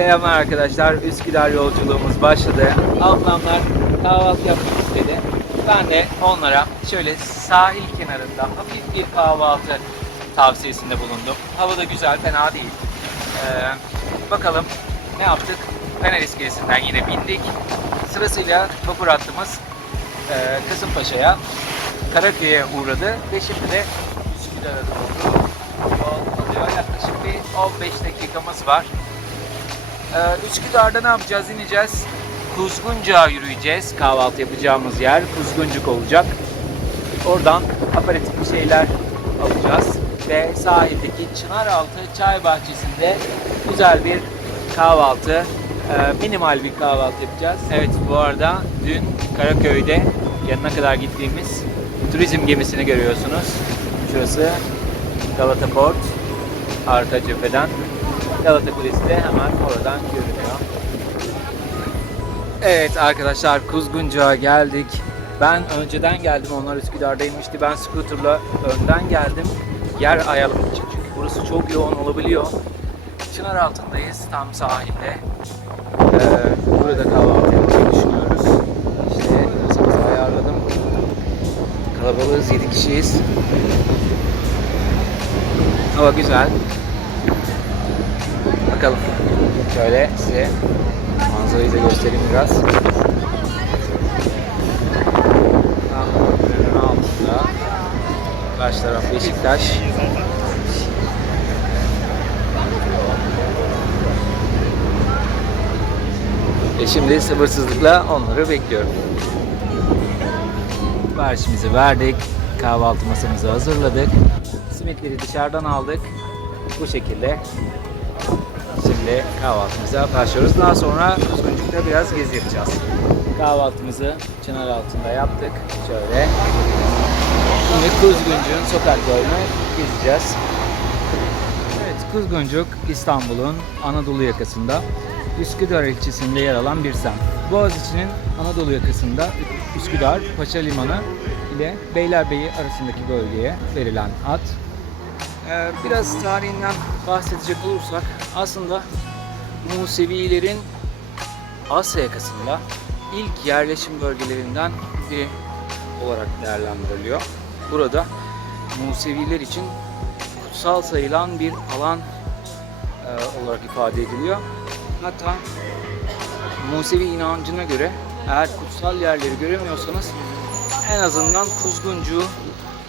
Selamlar arkadaşlar. Üsküdar yolculuğumuz başladı. Ablamlar kahvaltı yapmak istedi. Ben de onlara şöyle sahil kenarında hafif bir kahvaltı tavsiyesinde bulundum. Hava da güzel, fena değil. Ee, bakalım ne yaptık? Fener iskelesinden yine bindik. Sırasıyla vapur hattımız e, Kasımpaşa'ya, Karaköy'e uğradı ve şimdi de Üsküdar'a doğru yol alıyor. Yaklaşık bir 15 dakikamız var. Ee, Üsküdar'da ne yapacağız? İneceğiz. Kuzguncuk'a yürüyeceğiz. Kahvaltı yapacağımız yer Kuzguncuk olacak. Oradan aperatif bir şeyler alacağız. Ve sahildeki Çınaraltı Çay Bahçesi'nde güzel bir kahvaltı, e, minimal bir kahvaltı yapacağız. Evet bu arada dün Karaköy'de yanına kadar gittiğimiz turizm gemisini görüyorsunuz. Şurası Galata Port. Arka cepheden. Galata Kulesi de hemen oradan görünüyor. Evet arkadaşlar Kuzguncuk'a geldik. Ben önceden geldim. Onlar Üsküdar'daymıştı. Ben scooterla önden geldim. Yer ayarlamak için. Çünkü burası çok yoğun olabiliyor. Çınar altındayız. Tam sahilde. Ee, burada kahvaltı yapmayı düşünüyoruz. İşte masamızı ayarladım. Kalabalığız. 7 kişiyiz. Hava güzel. Bakalım. Şöyle size manzarayı da göstereyim biraz. Tam altında. Karşı taraf Beşiktaş. E şimdi sabırsızlıkla onları bekliyorum. Siparişimizi verdik. Kahvaltı masamızı hazırladık. Simitleri dışarıdan aldık. Bu şekilde Şimdi kahvaltımıza başlıyoruz. Daha sonra Kuzguncuk'ta biraz gezi yapacağız. Kahvaltımızı çınar altında yaptık. Şöyle. Şimdi Kuzguncuk'un sokaklarını gezeceğiz. Evet, Kuzguncuk İstanbul'un Anadolu yakasında Üsküdar ilçesinde yer alan bir semt. Boğaziçi'nin Anadolu yakasında Üsküdar Paşa Limanı ile Beylerbeyi arasındaki bölgeye verilen ad. Ee, Biraz tarihinden bahsedecek olursak aslında Musevilerin Asya yakasında ilk yerleşim bölgelerinden biri olarak değerlendiriliyor. Burada Museviler için kutsal sayılan bir alan e, olarak ifade ediliyor. Hatta Musevi inancına göre eğer kutsal yerleri göremiyorsanız en azından Kuzguncuğu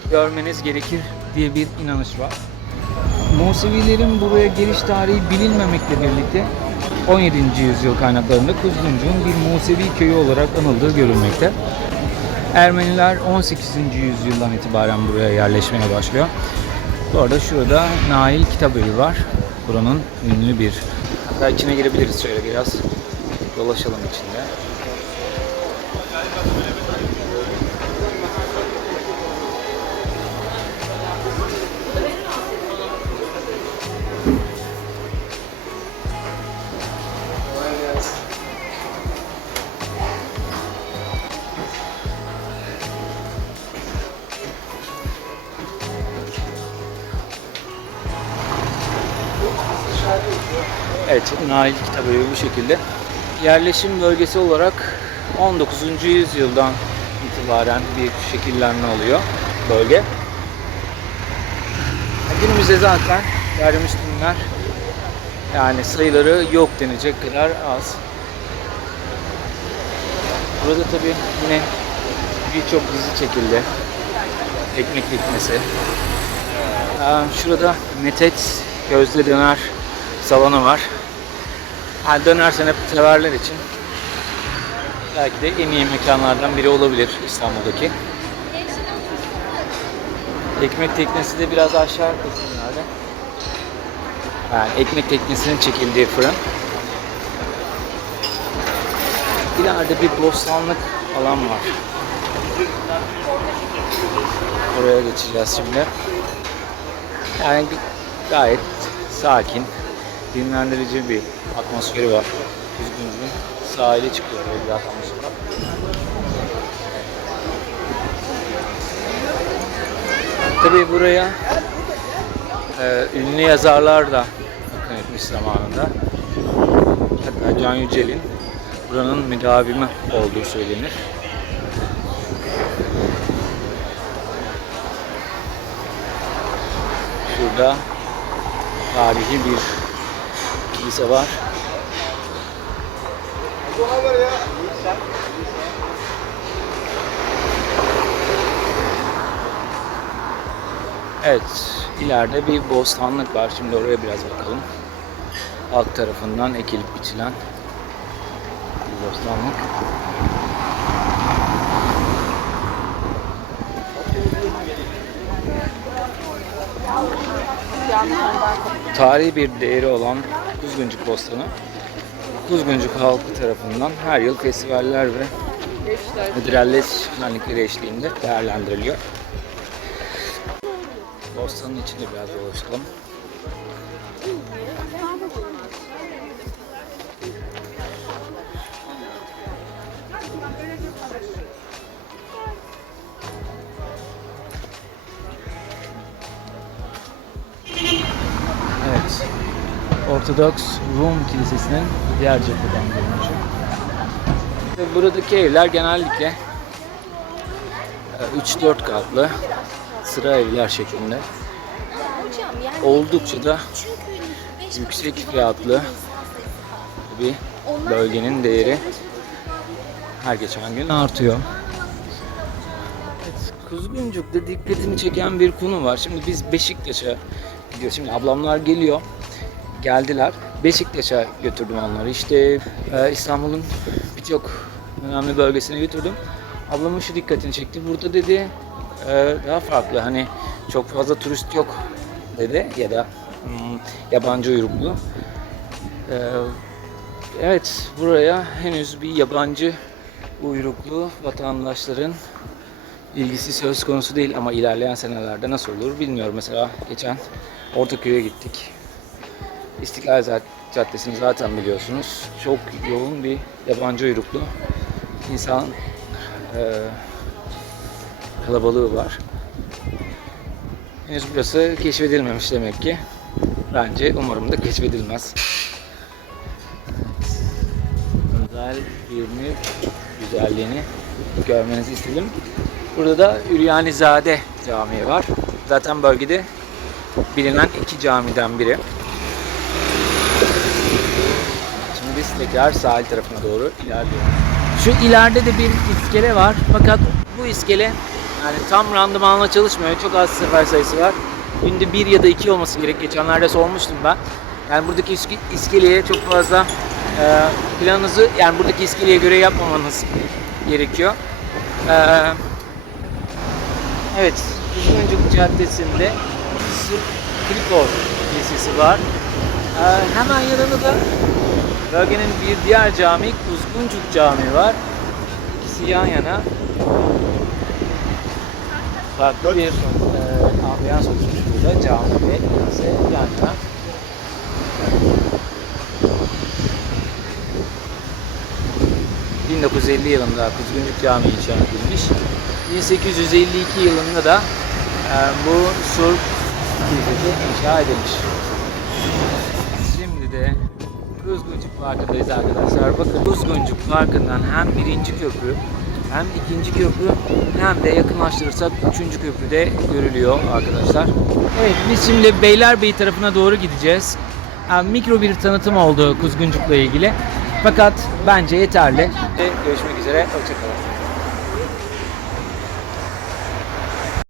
görmeniz gerekir diye bir inanış var. Musevilerin buraya geliş tarihi bilinmemekle birlikte 17. yüzyıl kaynaklarında Kuzguncuğun bir Musevi köyü olarak anıldığı görülmekte. Ermeniler 18. yüzyıldan itibaren buraya yerleşmeye başlıyor. Bu arada şurada Nail Kitabevi var. Buranın ünlü bir. Hatta içine girebiliriz şöyle biraz. Dolaşalım içinde. Evet, Nail Kitabevi bu şekilde. Yerleşim bölgesi olarak 19. yüzyıldan itibaren bir şekillenme oluyor bölge. Günümüzde zaten gayrimüslimler yani sayıları yok denecek kadar az. Burada tabii yine birçok dizi çekildi. Ekmek dikmesi. Ee, Şurada Metet Gözde Döner salonu var. Yani dönersen hep severler için belki de en iyi mekanlardan biri olabilir İstanbul'daki. Ekmek teknesi de biraz aşağı kısımlarda. Yani ekmek teknesinin çekildiği fırın. İleride bir bostanlık alan var. Oraya geçeceğiz şimdi. Yani gayet sakin, dinlendirici bir atmosferi var. Üzgünüm. Sahile çıkıyor bir atmosfer. Tabii buraya e, ünlü yazarlar da akın etmiş zamanında. hatta Can Yücel'in buranın müdavimi olduğu söylenir. Şurada tarihi bir kilise var. Evet, ileride bir bostanlık var. Şimdi oraya biraz bakalım. Halk tarafından ekilip biçilen bir bostanlık. Tarihi bir değeri olan Kuzguncuk Bostanı, Kuzguncuk halkı tarafından her yıl festivaller ve müdürelleş şenlikleri eşliğinde değerlendiriliyor. Bostanın içinde biraz dolaşalım. Ortodoks Rum Kilisesi'nin diğer cepheden görünüşü. Buradaki evler genellikle e, 3-4 katlı sıra evler şeklinde. Oldukça da yüksek fiyatlı bir bölgenin değeri her geçen gün artıyor. Kuzguncuk'ta dikkatimi çeken bir konu var. Şimdi biz Beşiktaş'a gidiyoruz. Şimdi ablamlar geliyor. Geldiler. Beşiktaş'a götürdüm onları. İşte e, İstanbul'un birçok önemli bölgesine götürdüm. Ablamın şu dikkatini çekti. Burada dedi e, daha farklı. Hani çok fazla turist yok dedi ya da hmm, yabancı uyruklu. E, Evet, buraya henüz bir yabancı uyruklu vatandaşların ilgisi söz konusu değil ama ilerleyen senelerde nasıl olur bilmiyorum. Mesela geçen Ortaköy'e gittik. İstiklal Caddesi'ni zaten biliyorsunuz. Çok yoğun bir yabancı uyruklu insan eee, kalabalığı var. Henüz burası keşfedilmemiş demek ki. Bence umarım da keşfedilmez. özel birini, güzelliğini görmenizi istedim. Burada da Üryanizade Camii var. Zaten bölgede bilinen iki camiden biri. Tekrar sahil tarafına doğru ilerliyoruz. Şu ileride de bir iskele var. Fakat bu iskele yani tam randımanla çalışmıyor. Çok az sefer sayısı var. Günde bir ya da iki olması gerek. Geçenlerde sormuştum ben. Yani buradaki iske- iskeleye çok fazla e, planınızı yani buradaki iskeleye göre yapmamanız gerekiyor. E, evet, Kuzguncuk Caddesi'nde Sırp Krikor Kilisesi var. E, hemen yanında da bölgenin bir diğer cami Kuzguncuk Camii var. İkisi yan yana. Farklı bir e, ambiyans oluşmuş burada. Cami ve kilise yan yana. ...1950 yılında Kuzguncuk Camii inşa edilmiş. 1852 yılında da e, bu Surp Kilisesi inşa edilmiş. Kuzguncuk Parkı'ndayız arkadaşlar. Bakın Kuzguncuk Parkı'ndan hem birinci köprü hem ikinci köprü hem de yakınlaştırırsak üçüncü köprü de görülüyor arkadaşlar. Evet biz şimdi Beylerbeyi tarafına doğru gideceğiz. Yani mikro bir tanıtım oldu Kuzguncuk'la ilgili. Fakat bence yeterli. Görüşmek üzere. Hoşçakalın.